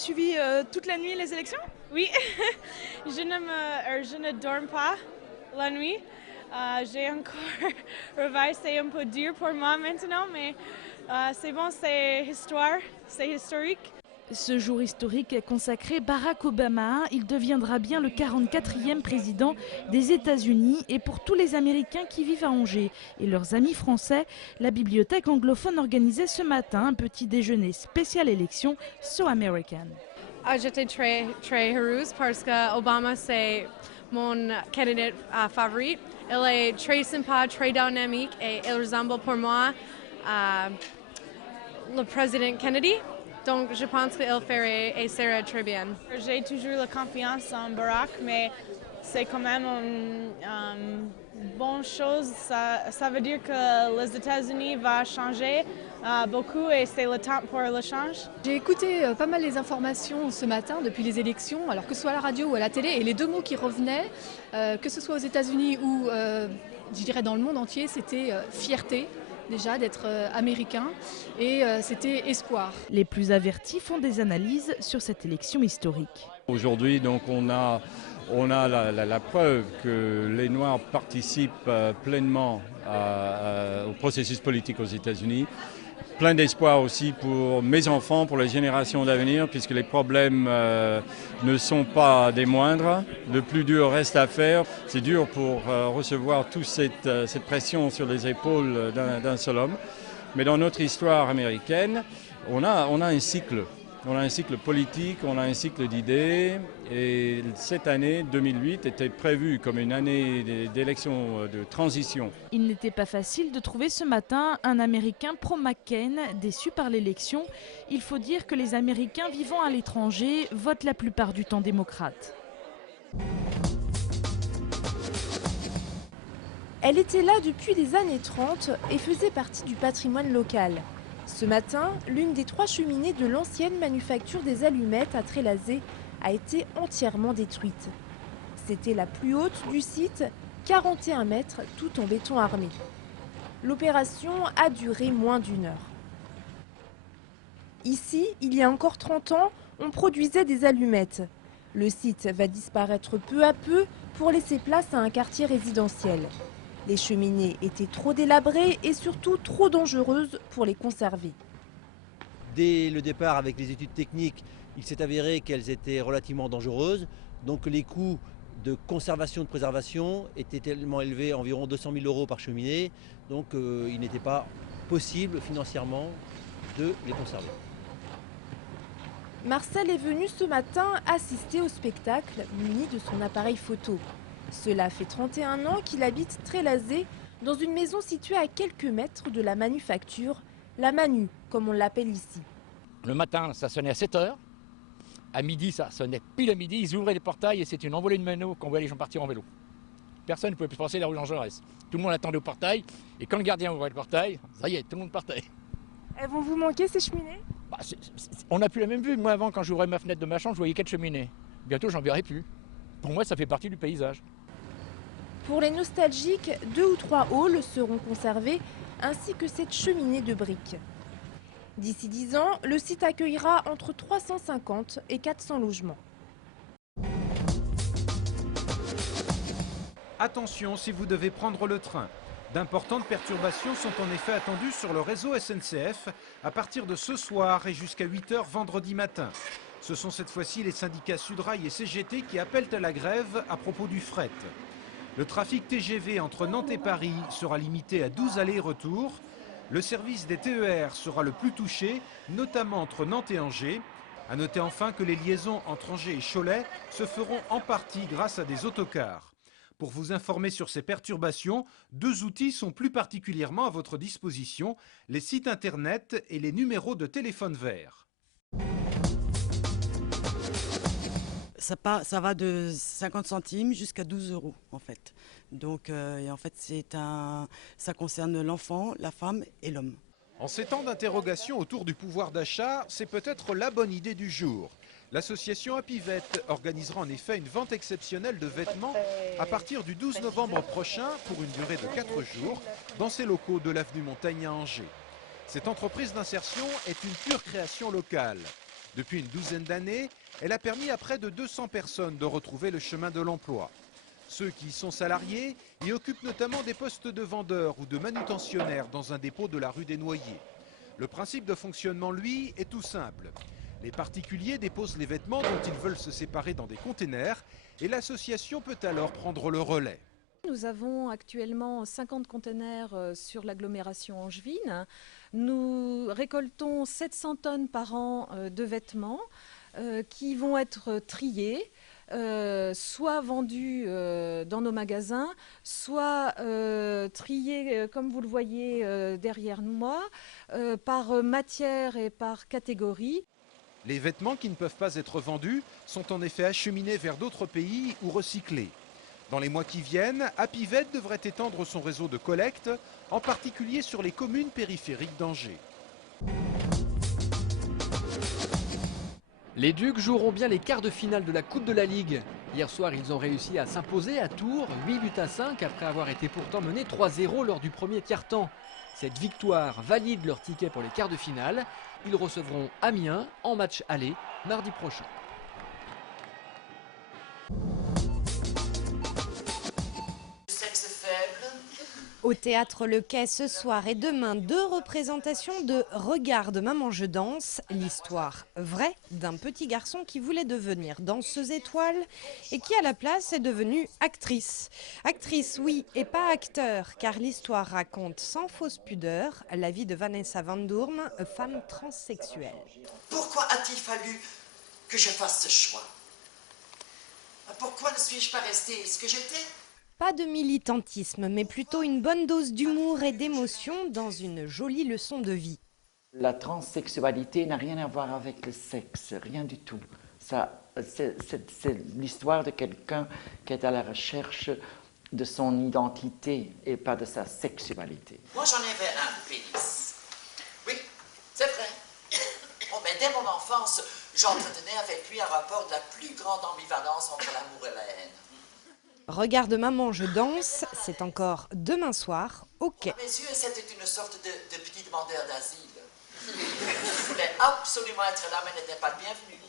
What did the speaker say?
suivi toute la nuit les élections? Oui, je ne dors pas la nuit. J'ai encore réveil, c'est un peu dur pour moi maintenant, mais c'est bon, c'est histoire, c'est historique. Ce jour historique est consacré Barack Obama. Il deviendra bien le 44e président des États-Unis. Et pour tous les Américains qui vivent à Angers et leurs amis français, la bibliothèque anglophone organisait ce matin un petit déjeuner spécial élection So American. J'étais très heureuse parce que Obama c'est mon candidat favori. Il est très sympa, très dynamique et il ressemble pour moi à le président Kennedy. Donc je pense qu'il ferait et serait très bien. J'ai toujours la confiance en Barack, mais c'est quand même une bonne chose. Ça veut dire que les États-Unis vont changer beaucoup et c'est le temps pour le change. J'ai écouté pas mal les informations ce matin depuis les élections, alors que ce soit à la radio ou à la télé, et les deux mots qui revenaient, que ce soit aux États-Unis ou je dirais dans le monde entier, c'était fierté déjà d'être américain et c'était espoir. Les plus avertis font des analyses sur cette élection historique. Aujourd'hui, donc, on a la preuve que les Noirs participent pleinement au processus politique aux États-Unis. Plein d'espoir aussi pour mes enfants, pour les générations d'avenir, puisque les problèmes ne sont pas des moindres. Le plus dur reste à faire. C'est dur pour recevoir toute cette pression sur les épaules d'un seul homme. Mais dans notre histoire américaine, on a un cycle. On a un cycle politique, on a un cycle d'idées. Et cette année, 2008, était prévue comme une année d'élection de transition. Il n'était pas facile de trouver ce matin un Américain pro-McCain déçu par l'élection. Il faut dire que les Américains vivant à l'étranger votent la plupart du temps démocrate. Elle était là depuis les années 30 et faisait partie du patrimoine local. Ce matin, l'une des 3 cheminées de l'ancienne manufacture des allumettes à Trélazé a été entièrement détruite. C'était la plus haute du site, 41 mètres, tout en béton armé. L'opération a duré moins d'1 heure. Ici, il y a encore 30 ans, on produisait des allumettes. Le site va disparaître peu à peu pour laisser place à un quartier résidentiel. Les cheminées étaient trop délabrées et surtout trop dangereuses pour les conserver. Dès le départ, avec les études techniques, il s'est avéré qu'elles étaient relativement dangereuses. Donc les coûts de conservation, de préservation étaient tellement élevés, environ 200 000 € par cheminée. Donc il n'était pas possible financièrement de les conserver. Marcel est venu ce matin assister au spectacle muni de son appareil photo. Cela fait 31 ans qu'il habite Trélazé, dans une maison située à quelques mètres de la manufacture, la Manu, comme on l'appelle ici. Le matin, ça sonnait à 7 h. À midi, ça sonnait pile à midi. Ils ouvraient les portails et c'était une envolée de mano qu'on voyait les gens partir en vélo. Personne ne pouvait plus passer la rue Jean Jaurès. Tout le monde attendait au portail et quand le gardien ouvrait le portail, ça y est, tout le monde partait. Elles vont vous manquer ces cheminées? On n'a plus la même vue. Moi, avant, quand j'ouvrais ma fenêtre de ma chambre, je voyais 4 cheminées. Bientôt, j'en verrai plus. Pour moi, ça fait partie du paysage. Pour les nostalgiques, 2 ou 3 halls seront conservés, ainsi que cette cheminée de briques. D'ici 10 ans, le site accueillera entre 350 et 400 logements. Attention si vous devez prendre le train. D'importantes perturbations sont en effet attendues sur le réseau SNCF à partir de ce soir et jusqu'à 8 h vendredi matin. Ce sont cette fois-ci les syndicats Sudrail et CGT qui appellent à la grève à propos du fret. Le trafic TGV entre Nantes et Paris sera limité à 12 allers-retours. Le service des TER sera le plus touché, notamment entre Nantes et Angers. A noter enfin que les liaisons entre Angers et Cholet se feront en partie grâce à des autocars. Pour vous informer sur ces perturbations, 2 outils sont plus particulièrement à votre disposition, les sites internet et les numéros de téléphone vert. Ça va de 50 centimes jusqu'à 12 € en fait. Donc et en fait ça concerne l'enfant, la femme et l'homme. En ces temps d'interrogation autour du pouvoir d'achat, c'est peut-être la bonne idée du jour. L'association Happyvet organisera en effet une vente exceptionnelle de vêtements à partir du 12 novembre prochain pour une durée de 4 jours dans ses locaux de l'avenue Montaigne à Angers. Cette entreprise d'insertion est une pure création locale. Depuis une douzaine d'années, elle a permis à près de 200 personnes de retrouver le chemin de l'emploi. Ceux qui y sont salariés y occupent notamment des postes de vendeurs ou de manutentionnaires dans un dépôt de la rue des Noyers. Le principe de fonctionnement, lui, est tout simple. Les particuliers déposent les vêtements dont ils veulent se séparer dans des containers et l'association peut alors prendre le relais. Nous avons actuellement 50 containers sur l'agglomération angevine. Nous récoltons 700 tonnes par an de vêtements qui vont être triés, soit vendus dans nos magasins, soit triés, comme vous le voyez derrière moi, par matière et par catégorie. Les vêtements qui ne peuvent pas être vendus sont en effet acheminés vers d'autres pays ou recyclés. Dans les mois qui viennent, Happyvet devrait étendre son réseau de collecte, en particulier sur les communes périphériques d'Angers. Les Ducs joueront bien les quarts de finale de la Coupe de la Ligue. Hier soir, ils ont réussi à s'imposer à Tours, 8-5, après avoir été pourtant menés 3-0 lors du premier tiers-temps. Cette victoire valide leur ticket pour les quarts de finale. Ils recevront Amiens en match aller mardi prochain. Au théâtre Le Quai ce soir et demain, 2 représentations de Regarde maman je danse, l'histoire vraie d'un petit garçon qui voulait devenir danseuse étoile et qui à la place est devenue actrice. Actrice oui et pas acteur, car l'histoire raconte sans fausse pudeur la vie de Vanessa Van Doorn, femme transsexuelle. Pourquoi a-t-il fallu que je fasse ce choix? Pourquoi ne suis-je pas restée ce que j'étais? Pas de militantisme, mais plutôt une bonne dose d'humour et d'émotion dans une jolie leçon de vie. La transsexualité n'a rien à voir avec le sexe, rien du tout. C'est l'histoire de quelqu'un qui est à la recherche de son identité et pas de sa sexualité. Moi j'en avais un pénis. Oui, c'est vrai. Oh, mais dès mon enfance, j'entretenais avec lui un rapport de la plus grande ambivalence entre l'amour et la haine. Regarde maman je danse, c'est encore demain soir au Quai. À mes yeux, c'était une sorte de petit demandeur d'asile. Il voulait absolument être là, mais n'était pas le bienvenu.